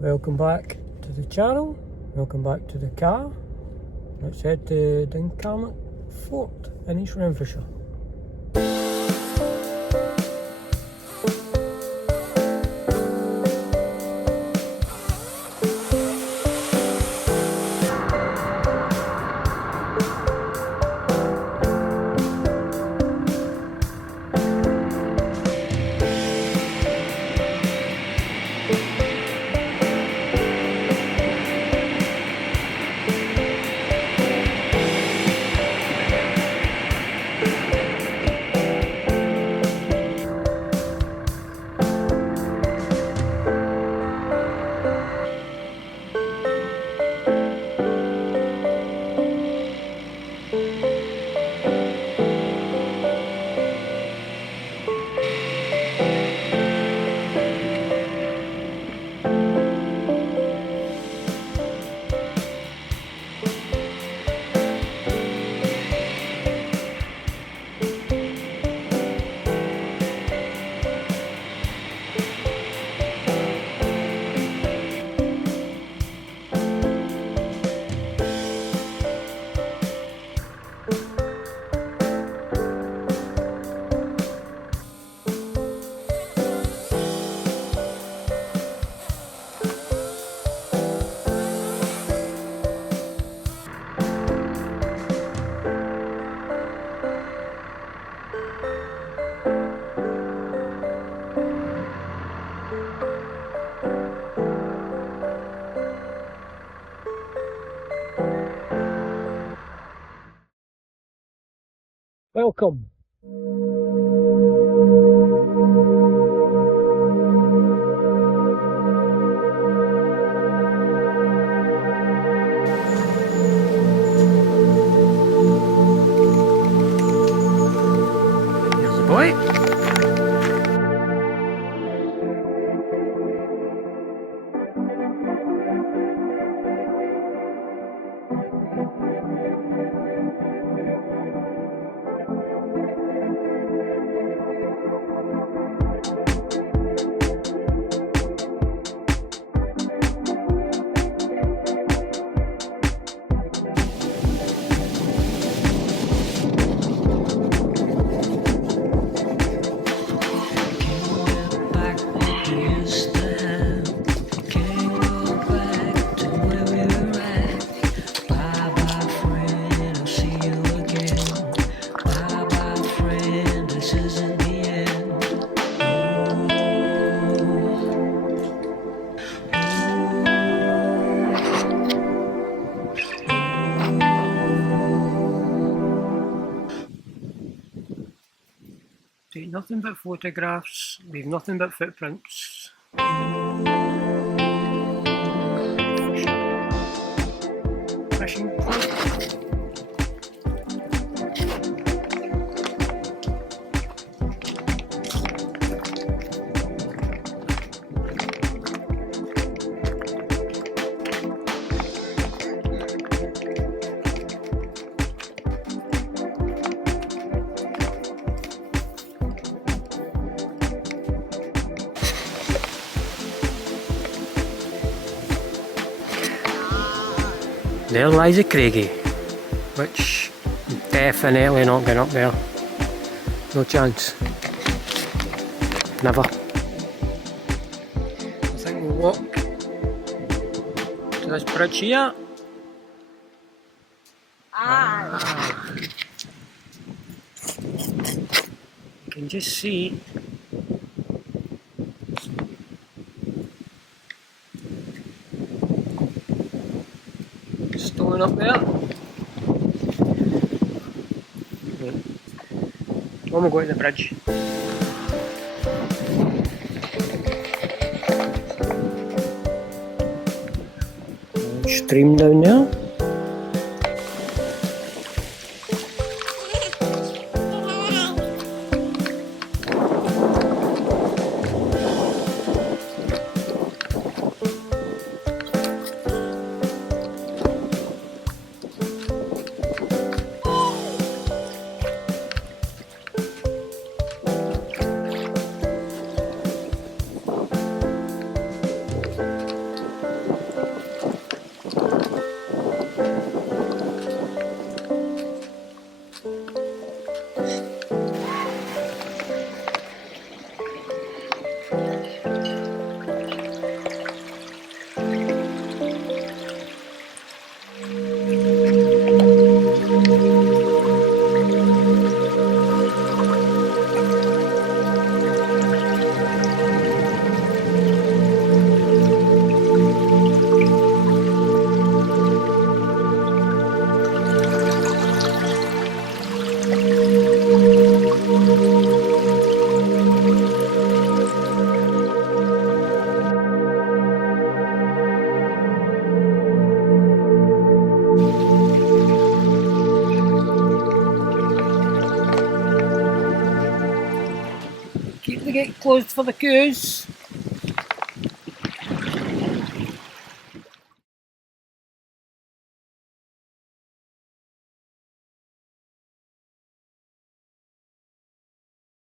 Welcome back to the channel, welcome back to the car. Let's head to Dincarmount Fort in East Renfrewshire. Welcome. Here's the boy. Take nothing but photographs, leave nothing but footprints. Fishing point. There lies a Craigie, which definitely not going up there. No chance. Never. I think we'll walk to this bridge here. You can just see stone up there. When we go to the bridge. Stream down there. closed for the coos.